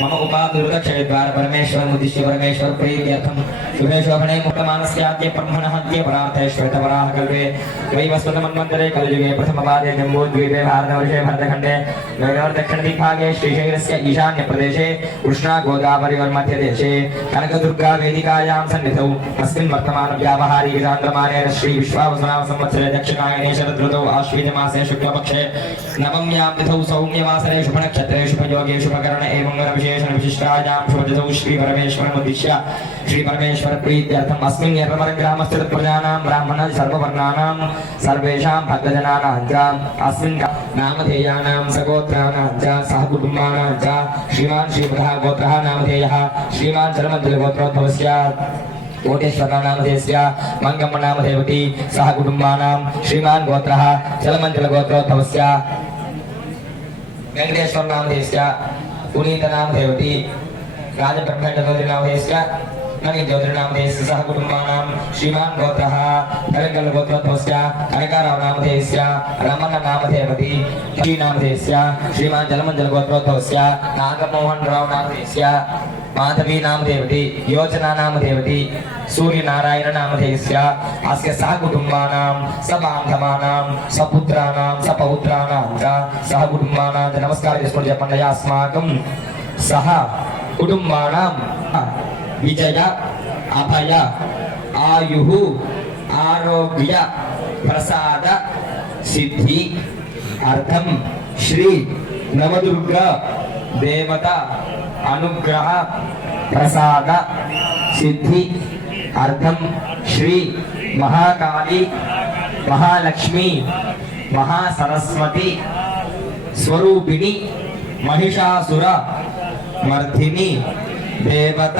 मम उपाद्वार परमेश्वर मुदिश्य परमेश्वर प्रीत्यर्थम शुभे ब्रह्मण मुक्तमानस्याद्य ब्रह्मणहद्य परार्थे श्वेतवराह कल्पे वस्तु वस्वतमन्वन्तरे कलयुगे प्रथम प्रथमपादे जम्बूद्वीपे भारतवर्षे भरतखण्डे से ईशान्य ईशान्यप्रदेशे कृष्णा गोदावरी और मध्य देशे कनक दुर्गा वेदिकायां सन्निधौ अस्मिन् वर्तमानव्यावहारी श्री श्रीविश्वावसनाम संवत्सरे दक्षिणायने शरदृतौ आश्विजमासे शुक्लपक्षे नवम्यां तिथौ सौम्यवासरे शुभ नक्षत्रे शुभ योगे शुभकरण एवं रविषे विशेषण विशिष्टायां शोधतौ श्रीपरमेश्वरमुद्दिश्य श्रीपरमेश्वरप्रीत्यर्थम् अस्मिन् यर्वमरग्रामस्य तत्प्रजानां ब्राह्मण सर्ववर्णानां सर्वेषां भक्तजनानां च अस्मिन् नामधेयानां सगोत्राणां च सहकुटुम्बानां च श्रीमान् श्रीपदः गोत्रः नामधेयः श्रीमान् शर्मन्दलगोत्रोद्भव स्यात् कोटेश्वरनामधेयस्य मङ्गम्मनामधेवती सह कुटुम्बानां श्रीमान् गोत्रः चलमञ्चलगोत्रोद्भवस्य वेङ्कटेश्वरनामधेयस्य శ్రీమాన్ చరమంతులగోత్రోద్భవస్య కోటేశ్వర నామధేయస్య మంగమ్మ నామధేవతి సహ కుటుంబానాం శ్రీమాన్ గోత్రः చలమంతుల గోత్రోద్భవస్య వెంకటేశ్వర నామధేయస్య పునీత నామధేవతి రాజబ్రహ్మణ్య నామధేయస్య నని జ్యోతిర్నామధేయస్య సహ కుటుంబానాం శ్రీమాన్ గోత్రः కనకల గోత్రోద్భవస్య కనకారావు నామధేయస్య రమణ నామధేవతి శ్రీ నామధేయస్య శ్రీమాన్ జలమంజల గోత్రోద్భవస్య నాగమోహన్ రావు నామధేయస్య మాధవి నామదేవతి యోచనా నామదేవతి సూర్యనారాయణ నామధేయస్య అస్య సహ కుటుంబానాం సబాంధవానాం సపుత్రాణాం సపౌత్రాణాం చ సహ కుటుంబానాం చ నమస్కారం చేసుకోండి చెప్పండి అయ్యా, అస్మాకం సహ కుటుంబానాం విజయ అభయ ఆయు ఆరోగ్య ప్రసాద సిద్ధి అర్థం శ్రీ నవదుర్గ దేవత అనుగ్రహ ప్రసాద సిద్ధి అర్థం శ్రీ మహాకాళి మహాలక్ష్మి మహాసరస్వతి స్వరూపిణి మహిషాసుర మర్ధిని దేవత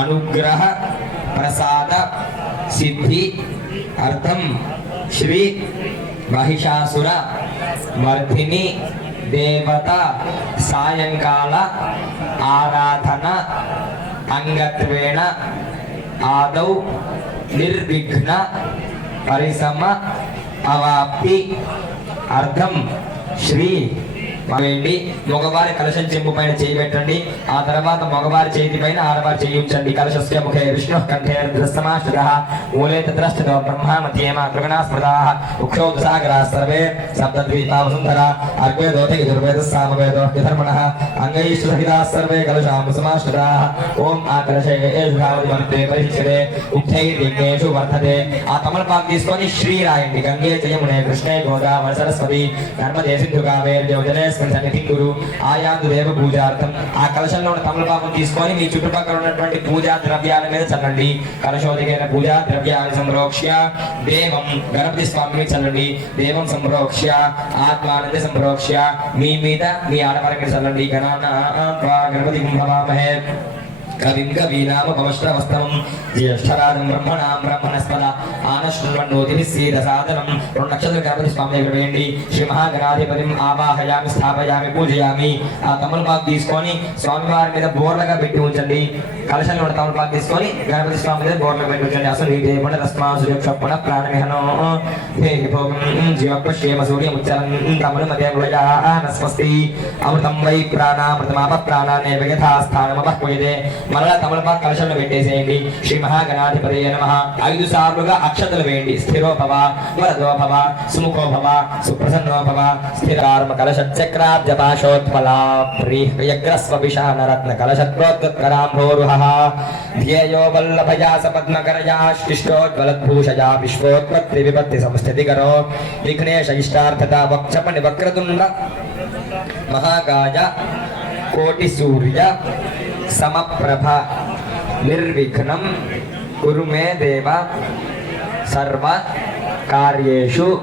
అనుగ్రహ ప్రసాద సిద్ధి అర్థం శ్రీ మహిషాసుర వర్ధిని దేవత సాయంకాల ఆరాధన అంగత్వేణ ఆదౌ నిర్విఘ్న పరిసమ అవాప్తి అర్థం శ్రీ వేయండి మగవారి కలశం చెంపు పైన చేయి పెట్టండి. ఆ తర్వాత మగవారి చేతి పైన ఆడవారి చేయి ఉంచండి. కలశస్య ముఖే విష్ణు కంఠే రుద్రస్తమాశ్రిత మూలే తద్రష్టతో బ్రహ్మ మధ్యేమ త్రిగుణా స్మృతా. ఉక్షౌ సర్వే సప్తద్వీపా వసుంధర. అర్గ్వే దుర్వేద యజుర్వేద సామవేదో విధర్మణ అంగైషు సహితా సర్వే కలశాం సమాశ్రితా. ఓం ఆ కలశే వర్తే పరిశిష్యతే. ఉత్తైర్యజ్ఞేషు వర్ధతే. ఆ తమలపాకు తీసుకొని శ్రీ రాయండి గంగే జయమునే కృష్ణే గోదావరి సరస్వతి. నర్మదే సింధు కావేరి వెంకటేశ్వర సన్నిధి గురు ఆయాందు దేవ పూజార్థం ఆ కలశంలో ఉన్న తమలపాకు తీసుకొని మీ చుట్టుపక్కల ఉన్నటువంటి పూజా ద్రవ్యాల మీద చల్లండి. కలశోదికైన పూజా ద్రవ్యాన్ని సంప్రోక్ష్య దేవం గణపతి స్వామిని చల్లండి. దేవం సంప్రోక్ష్య ఆత్మానంద సంప్రోక్ష్య మీ మీద మీ ఆడవారికి చల్లండి. గణాన గణపతి కుంభవామహే కవిం కవీనామ పవశ్రవస్తవం జ్యేష్ఠరాజం బ్రహ్మణాం బ్రహ్మణస్పద. ఆన సీద సాధనం. రెండు నక్షత్ర గణపతి స్వామి దగ్గర వేయండి. శ్రీ మహాగణాధిపతిం ఆవాహయామి స్థాపయామి పూజయామి. ఆ తమలపాకు తీసుకొని స్వామివారి మీద బోర్లగా పెట్టి ఉంచండి. కలశంలో ఉన్న తమలపాకు తీసుకొని గణపతి స్వామి మీద బోర్లగా పెట్టి ఉంచండి. అసలు ఈ దేవణ రస్మా సుజక్షణ ప్రాణమిహనో. దేహి భోగం జీవపశ్యేమ సూర్యం తమలు మధ్య స్వస్తి అమృతం వై ప్రాణామృతమాప ప్రాణాన్ని విగథా స్థానమపహ్వయదే మరలా తమలపాకు కలశంలో పెట్టేసేయండి. శ్రీ మహాగణాధిపతి నమ. ఐదు సార్లుగా అక్షతలు వేయండి స్థిరో స్థిరోభవ వరదోభవ సుముఖోభవ సుప్రసన్నోభవ స్థిరార్మ కలశ చక్రాబ్జపాశోత్పలా ప్రియగ్రస్వ విషాన రత్న కలశత్రోత్కరాంభోరుహ ధ్యేయో వల్లభయా సపద్మకరయా శిష్టోజ్వలద్భూషయా విశ్వోత్పత్తి విపత్తి సంస్థితికరో విఘ్నేశ ఇష్టార్థత వక్షపణి వక్రతుండ మహాకాయ కోటి సూర్య సమప్రభ. నిర్విఘ్నం కురు మే దేవ. సర్వ కార్యేషు.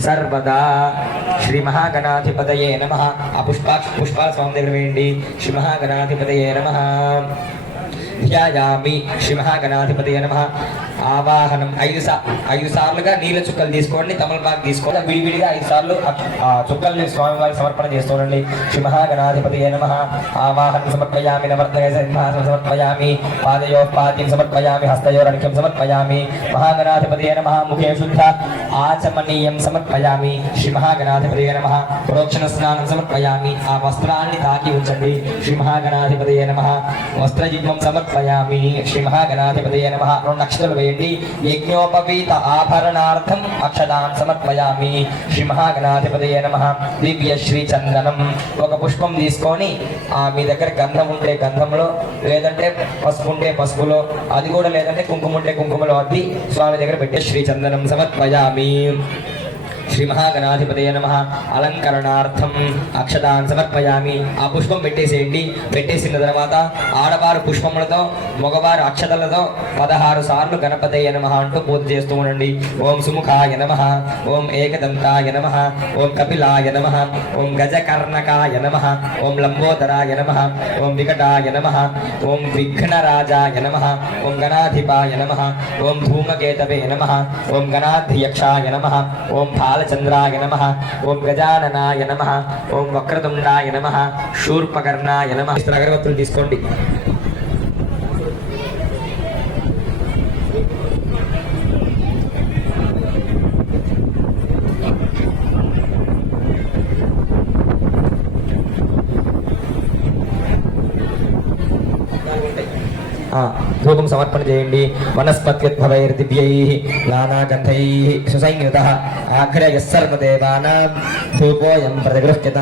సర్వదా శ్రీ మహాగణాధిపతయే నమ. ఆ పుష్పా పుష్పాల స్వామి దగ్గర వేయండి. శ్రీ మహాగణాధిపతయే నమ. ధ్యాయామి శ్రీ మహాగణాధిపతయే నమ. ఆవాహనం ఐదు సా ఐదు సార్లుగా నీళ్ళ చుక్కలు తీసుకోండి తమలపాకు తీసుకోండి. విడివిడిగా ఐదు సార్లు ఆ చుక్కల్ని స్వామివారి సమర్పణ చేస్తుండండి. శ్రీ మహాగణాధిపతి నమ. ఆవాహనం సమర్పయామి నవర్తయ సింహాసనం సమర్పయామి పాదయో పాద్యం సమర్పయామి హస్తయోరనిఖ్యం సమర్పయామి. మహాగణాధిపతి నమ. ముఖే శుద్ధ ఆచమనీయం సమర్పయామి. శ్రీ మహాగణాధిపతి నమ. ప్రోక్షణ స్నానం సమర్పయామి. ఆ వస్త్రాన్ని తాకి ఉంచండి. శ్రీ మహాగణాధిపతి నమ. సమర్ప సమర్పయామి. శ్రీ మహాగణాధిపతి నమ. రెండు నక్షత్రాలు వేయండి. యజ్ఞోపవీత ఆభరణార్థం అక్షదాన్ సమర్పయామి. శ్రీ మహాగణాధిపతి నమ. దివ్య శ్రీ చందనం ఒక పుష్పం తీసుకొని ఆ మీ దగ్గర గంధం ఉంటే గంధంలో లేదంటే పసుపు ఉంటే పసుపులో అది కూడా లేదంటే కుంకుమ ఉంటే కుంకుమలో అద్ది స్వామి దగ్గర పెట్టే శ్రీ చందనం సమర్పయామి. శ్రీ మహాగణాధిపతయ నమ అలంకరణార్థం అక్షతాన్ని సమర్పయామి ఆ పుష్పం పెట్టేసేయండి పెట్టేసిన తర్వాత ఆడవారు పుష్పములతో మగవారు అక్షతలతో పదహారు సార్లు గణపతయ నమ అంటూ పూజ చేస్తూ ఉండండి ఓం సుముఖాయ నమ ఓం ఏకదంతాయ నమ ఓం కపిలాయ నమ ఓం గజకర్ణకాయ నమ ఓం లంబోదరాయ నమ ఓం వికటాయ నమ ఓం విఘ్నరాజాయ నమ ఓం గణాధిపాయ నమ ఓం ధూమకేతవే నమ ఓం గణాధ్యక్షాయ నమ ఓం బాలచంద్రాయ నమ ఓం గజాననాయ నమ ఓం వక్రతుండాయ నమ శూర్పకర్ణాయ నమ ఇతర అగరబత్తులు సమర్పణ చేయండి వనస్పత్యుద్భవైర్దివ్యై నానాగంధై సుసంయుత ఆగ్రయ సర్వదేవానాం ధూపోయం ప్రతిగృహ్యత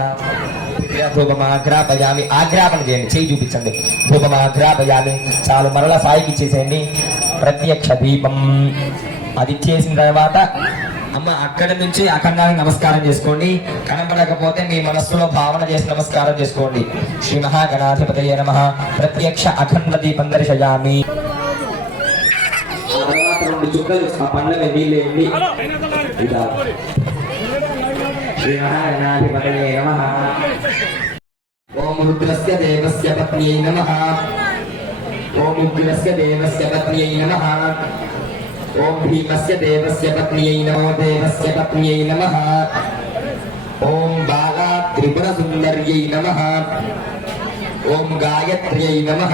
ధూపమాగ్రాపయామి ఆగ్రాపణ చేయండి చేయి చూపించండి। ధూపమాగ్రాపయామి చాలు మరలా సాయికి ఇచ్చేసేయండి ప్రత్యక్ష దీపం అది చేసిన తర్వాత అమ్మ అక్కడి నుంచి అఖండానికి నమస్కారం చేసుకోండి. కనపడకపోతే మీ మనస్సులో భావన చేసి నమస్కారం చేసుకోండి. శ్రీ మహాగణాధిపతయ నమ. ప్రత్యక్ష అఖండ దీపం దర్శయామి. చుక్కలు ఆ పండ్ల మీద నీళ్ళు వేయండి. ఓం రుద్రస్య దేవస్య పత్న్యై నమ. ఓం ఉగ్రస్య దేవస్య పత్న్యై నమ. ఓం భీమస్య దేవస్య పత్న్యై నమో దేవస్య పత్న్యై నమ. ఓం బాలా త్రిపుర సుందర్యై నమ. ఓం గాయత్ర్యై నమ.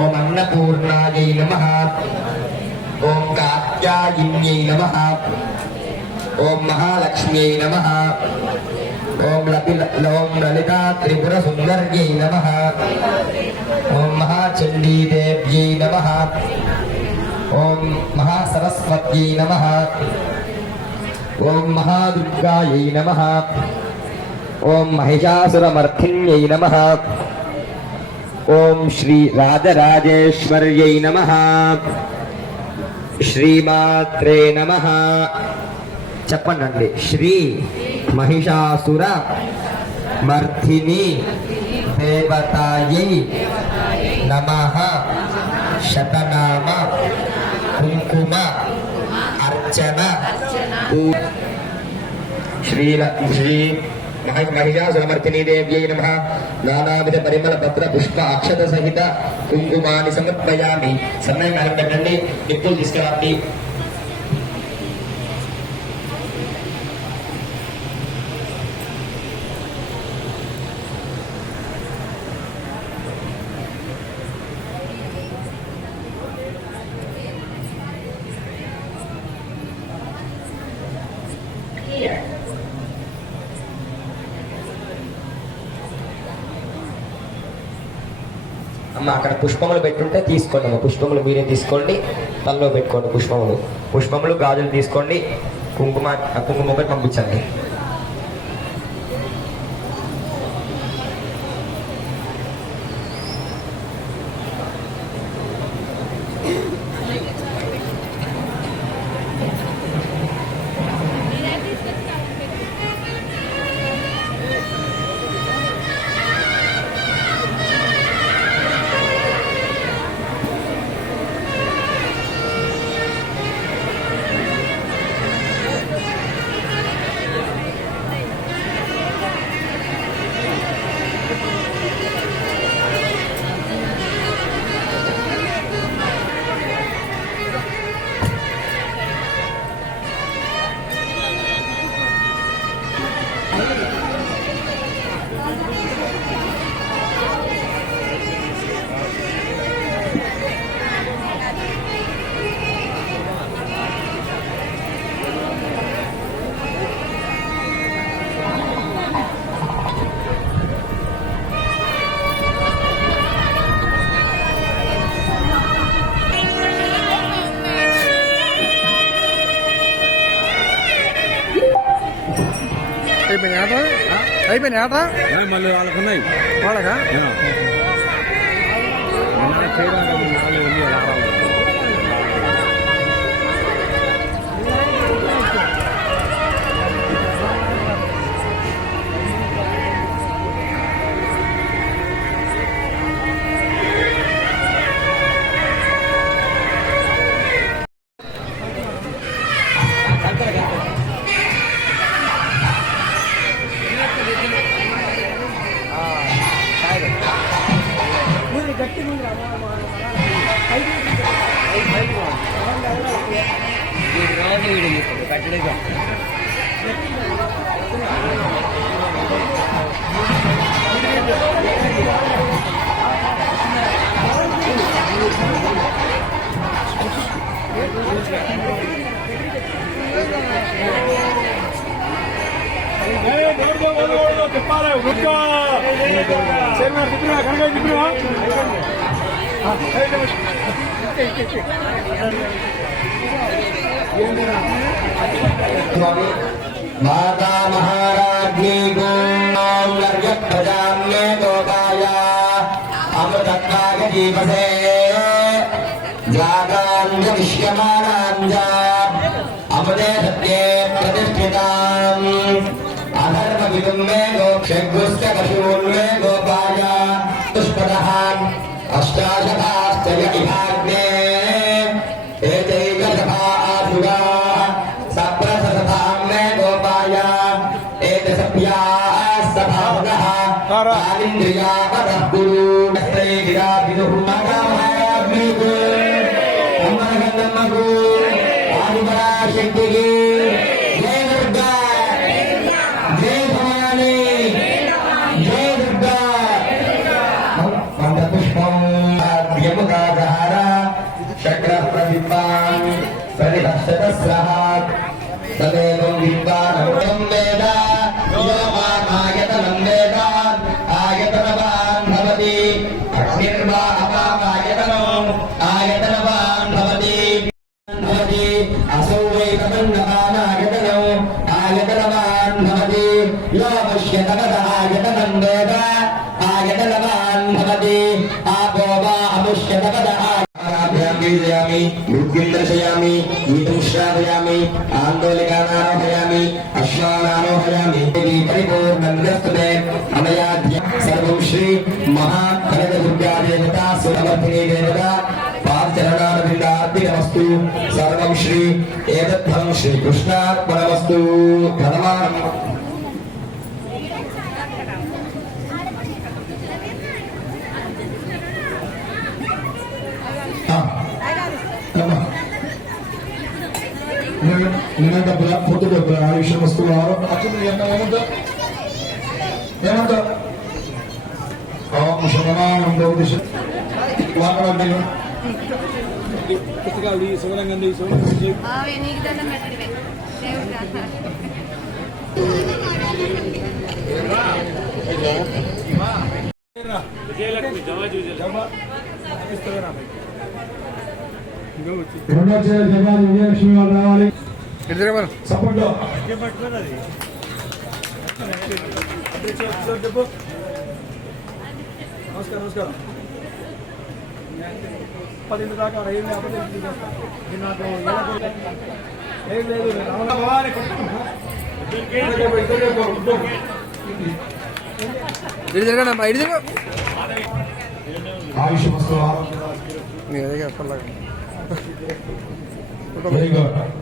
ఓం అన్నపూర్ణాయై నమ. ఓం కాత్యాయిన్యై నమ ఓం మహాలక్ష్మ్యై నమ ఓం లపి ఓం లలితా త్రిపుర సుందర్యై నమ ఓం మహాచండీదేవ్యై నమ ఓం మహాసరస్వత్యై నమ ఓం మహాదుర్గాయై నమ ఓం మహిషాసురమర్థిన్యై నమ ఓం శ్రీ రాజరాజేశ్వర్యై నమ శ్రీమాత్రే నమ. చెప్పండి శ్రీ మహిషాసుర మర్ధిని దేవతాయై నమ. శతనామ కుంకుమ అర్చన. శ్రీ శ్రీ మహిషాసురమర్తిని దేవ్యై నమ నానావిధ పరిమళ పత్ర పుష్ప అక్షత సహిత కుంకుమాన్ని సమర్పయామి సమయం మేడం పెట్టండి నిప్పులు తీసుకురండి అమ్మ అక్కడ పుష్పములు పెట్టుంటే తీసుకోండి అమ్మ. పుష్పములు మీరే తీసుకోండి తలలో పెట్టుకోండి పుష్పములు. పుష్పములు గాజులు తీసుకోండి కుంకుమ కుంకుమ పంపించండి. అయిపోయినాయి ఆట? మళ్ళీ వాళ్ళకు? ఉన్నాయి వాళ్ళకా నాకు చేయడానికి माता महाराज्ञी गोजाम्य लोकाया। अमृतकागजीवसे जाताञ्च दृश्यमानाञ्च अमृते सत्ये प्रतिष्ठिताम्। अधर्मविदुम्मे गोक्षगुश्च कशिमूर्मे गोपाय पुष्पदः శక్తికి यतनवान् भवति आपो वा अमुष्यतपदः दर्शयामि नृत्यं दर्शयामि गीतं श्रावयामि आन्दोलिकानारोहयामि अश्वानारोहयामि परिपूर्णस्तुते अनयाध्य सर्वं श्री महाकनकदुर्गादेवता सुरमर्थिनी देवता पादचरणारविन्दार्पितमस्तु सर्वं श्री एतत्फलं श्रीकृष्णात्मनमस्तु धन्यवादः ఎంత ఏమంట ఏమంట ఓం శరణానంద దిశ వాకరాలు పుస్తకాలు ఈ శివరంగం ఈ శివరంగం ఆవే నీకు దండం పెట్టివే దేవుడా రెండోసారి జపాన్ విజయలక్ష్మి వాళ్ళు రావాలి. నమస్కారం నమస్కారం. పదింటి దాకా రైలు లేకపోతే నాకు ఏం లేదు తిరగ ఆయుష్ వస్తు నీ దగ్గర ఎప్పటిలాగా వెరీ గుడ్.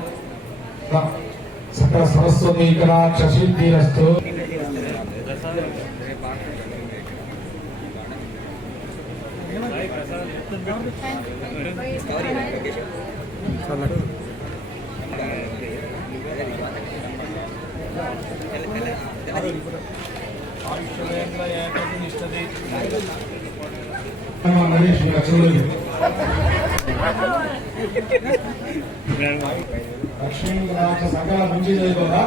సకల సరస్వతీ కళాక్ష సిద్ధిరస్తు నరేష్ అక్షరం లక్ష్మీ సకల మంచి చేయకుండా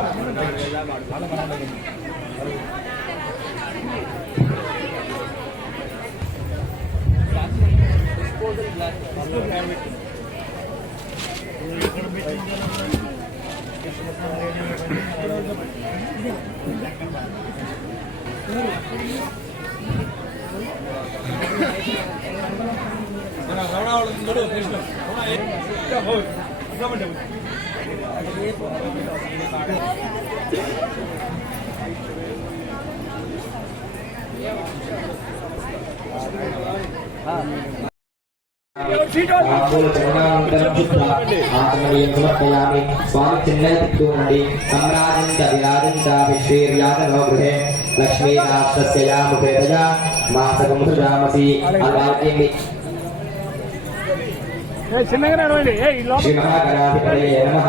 సమర్పయామి స్వామి తిట్టునండి సమ్రాజంత విరాజంత విశ్వేర్యాతనో గృహే. లక్ష్మీనాథస్య యాముపేతయ మాసకం సృజామసి అలాగే చిన్నగా నడవండి ఏ ఈ లోపల. శ్రీమహాగణాధిపతయే నమః.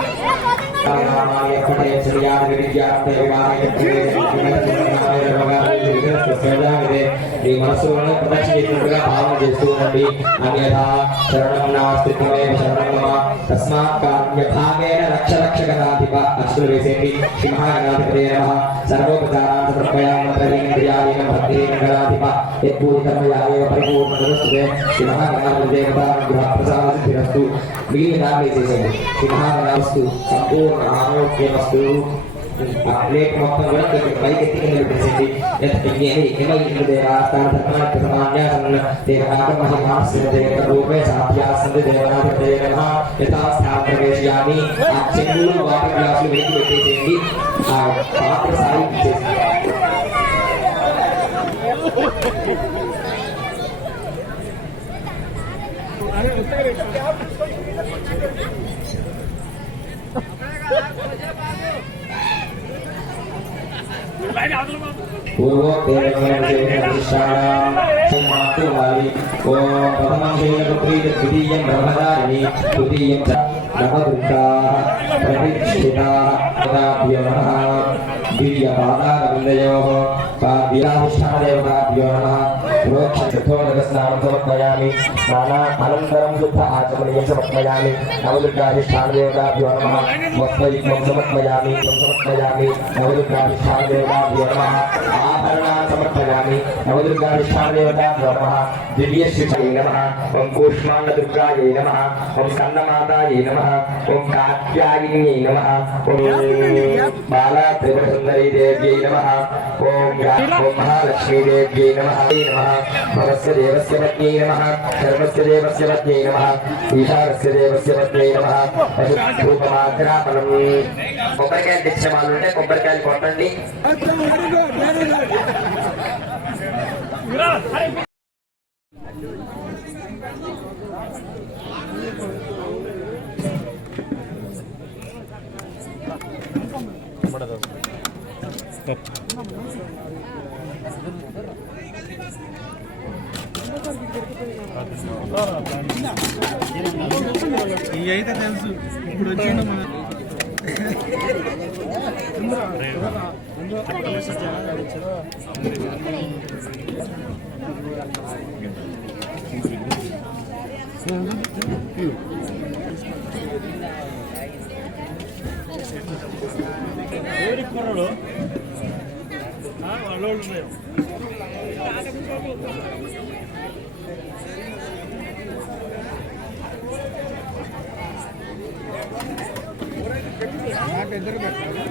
మీ మనసులోనే ప్రదక్షిణించుగా భావన చేస్తూ ఉండండి అన్యథా శరణం నాస్తిత్వమే శరణం మమ తస్మాత్ కామ్యభాగేన రక్ష రక్ష గణాధిప అక్షులు వేసేటి సింహాగణాధిపతే నమ సర్వోపచారాన్ సమర్పయామి మంత్రేంద్రియాయేన భక్తేన గణాధిప యత్పూజితమయాయేవ పరిపూర్ణదస్తుతే సింహాగణాధిపదేవతానుగ్రహ ప్రసాద సిద్ధిరస్తు మిగిలిన దాన్ని చేసేది సింహాగణాస్తు సంపూర్ణ ఆరోగ్యమస్తు ఆ ప్లేట్ మొత్తం కూడా కొంచెం పైకి ఎత్తి కింద పెట్టేసేయండి ఎత్తి హిమగిందు దేవాస్థాన ధర్మానికి సమాన్యాసన దేవనాగమహి మాస్య దేవ రూపే సాధ్యాసన దేవనాథ నమ యథాస్థానం ప్రవేశయామి ఆ చెంబులో వాటర్ గ్లాసులు వెనక్కి పెట్టేసేయండి ఆ పాత్ర సాయి ఇచ్చేసి ครับ पूर्वोक्तेन ओम प्रथमं शैलपुत्री द्वितीयं ब्रह्मचारिणी तृतीयं च नवदुर्गाः प्रतिष्ठिताः तदाभ्यो नमः दिव्यपादारविन्दयोः पाद्याधिष्ठानदेवताभ्यो नमः प्रोक्षोदकस्नानं समर्पयामि स्नानानन्तरं शुद्ध आचमनीयं समर्पयामि नवदुर्गाधिष्ठानदेवताभ्यो नमः वस्त्रयुग्मं समर्पयामि समर्पयामि नवदुर्गाधिष्ठानदेवताभ्यो దేవతాభ్యో నమ. ఆభరణా సమర్పయామి నవదుర్గాధిష్టానదేవతాభ్యో నమ. దివ్యశిషాయ నమ. ఓం కూష్మాండదుర్గాయ నమ. ఓం స్కందమాతాయ నమ. ఓం కాత్యాయిన్యై నమ. ఓం బాలా త్రిపురసుందరీ దేవ్యై నమ. ఓం ఓం మహాలక్ష్మీదేవ్యై నమ. నమ. భవస్య దేవస్య పత్న్యై నమ. సర్వస్య దేవస్య పత్న్యై నమ. ఈశారస్య కొబ్బరికాయలు కొట్టండి. ఈ అయితే తెలుసు. ఇప్పుడు వచ్చిండు మన కుర్రడు వాళ్ళు నాకు ఇద్దరు పెట్టాలి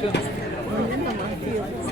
Tschüss.